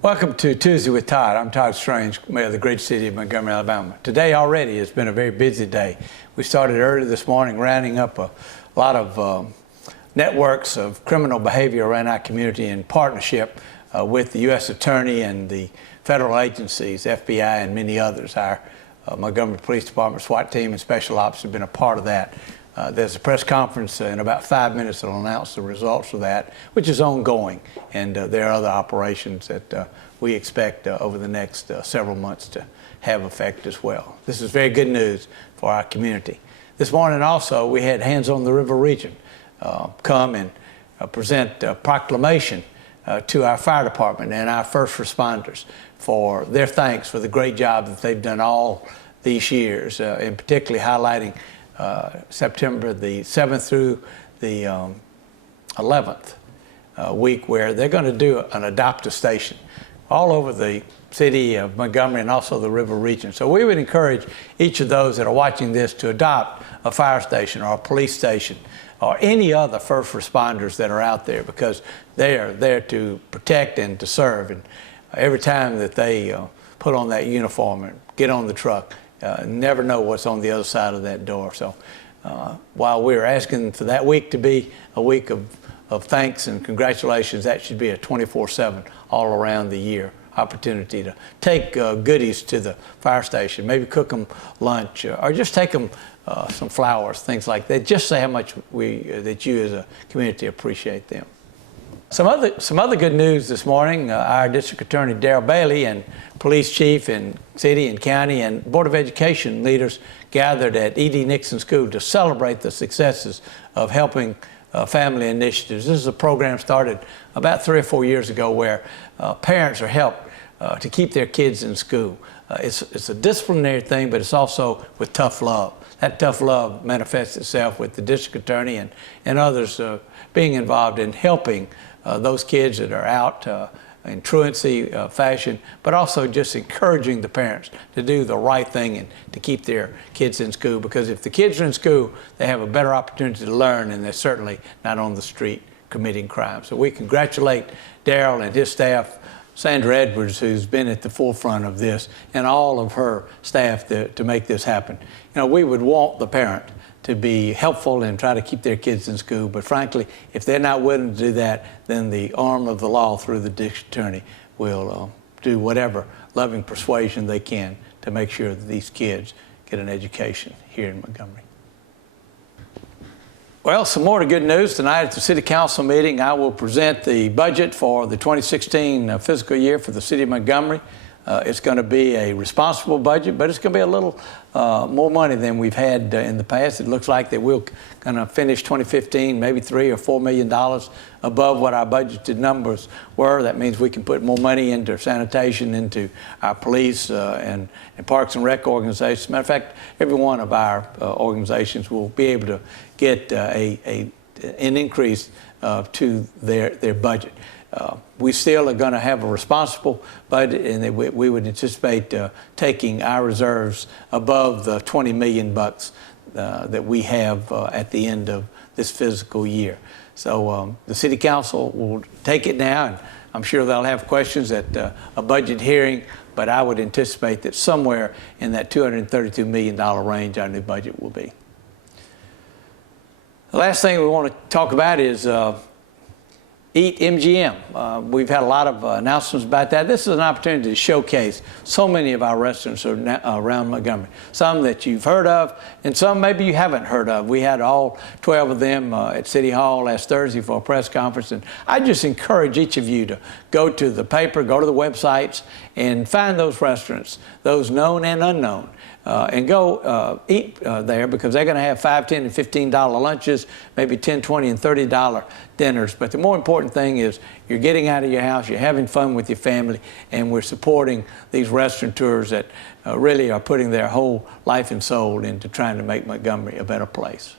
Welcome to Tuesday with Todd. I'm Todd Strange, Mayor of the great city of Montgomery, Alabama. Today already has been a very busy day. We started early this morning rounding up a lot of networks of criminal behavior around our community in partnership with the U.S. Attorney and the federal agencies, FBI and many others. Our Montgomery Police Department SWAT team and Special Ops have been a part of that. There's a press conference in about 5 minutes that will announce the results of that, which is ongoing. And there are other operations that we expect over the next several months to have effect as well. This is very good news for our community. This morning also, we had Hands on the River region come and present a proclamation to our fire department and our first responders for their thanks for the great job that they've done all these years, and particularly highlighting September the 7th through the 11th week, where they're going to do an adopt-a station all over the city of Montgomery and also the river region. So we would encourage each of those that are watching this to adopt a fire station or a police station or any other first responders that are out there, because they are there to protect and to serve. And every time that they put on that uniform and get on the truck, never know what's on the other side of that door. So while we're asking for that week to be a week of thanks and congratulations, that should be a 24/7 all around the year opportunity to take goodies to the fire station, maybe cook them lunch, or just take them some flowers, things like that. Just say how much that you as a community appreciate them. Some other good news this morning. Our District Attorney Darrell Bailey and Police Chief and City and County and Board of Education leaders gathered at E.D. Nixon School to celebrate the successes of helping family initiatives. This is a program started about 3 or 4 years ago where parents are helped to keep their kids in school. It's a disciplinary thing, but it's also with tough love. That tough love manifests itself with the District Attorney and others being involved in helping those kids that are out in truancy fashion, but also just encouraging the parents to do the right thing and to keep their kids in school, because if the kids are in school, they have a better opportunity to learn, and they're certainly not on the street committing crime. So we congratulate Darrell and his staff, Sandra Edwards, who's been at the forefront of this, and all of her staff to make this happen. You know, we would want the parent to be helpful and try to keep their kids in school, but frankly, if they're not willing to do that, then the arm of the law through the District Attorney will do whatever loving persuasion they can to make sure that these kids get an education here in Montgomery. Well, some more good news. Tonight at the City Council meeting, I will present the budget for the 2016 fiscal year for the City of Montgomery. It's going to be a responsible budget, but it's going to be a little more money than we've had in the past. It looks like that we're going to finish 2015 maybe $3 or $4 million above what our budgeted numbers were. That means we can put more money into sanitation, into our police and Parks and Rec organizations. Matter of fact, every one of our organizations will be able to get an increase to their budget. We still are going to have a responsible budget, and we would anticipate taking our reserves above the $20 million that we have at the end of this fiscal year. So the City Council will take it now, and I'm sure they'll have questions at a budget hearing, but I would anticipate that somewhere in that $232 million range our new budget will be. The last thing we want to talk about is Eat MGM. We've had a lot of announcements about that. This is an opportunity to showcase so many of our restaurants around Montgomery. Some that you've heard of, and some maybe you haven't heard of. We had all 12 of them at City Hall last Thursday for a press conference, and I just encourage each of you to go to the paper, go to the websites, and find those restaurants, those known and unknown. And go eat there, because they're going to have $5, $10, and $15 lunches, maybe $10, $20, and $30 dinners. But the more important thing is you're getting out of your house, you're having fun with your family, and we're supporting these restaurateurs that really are putting their whole life and soul into trying to make Montgomery a better place.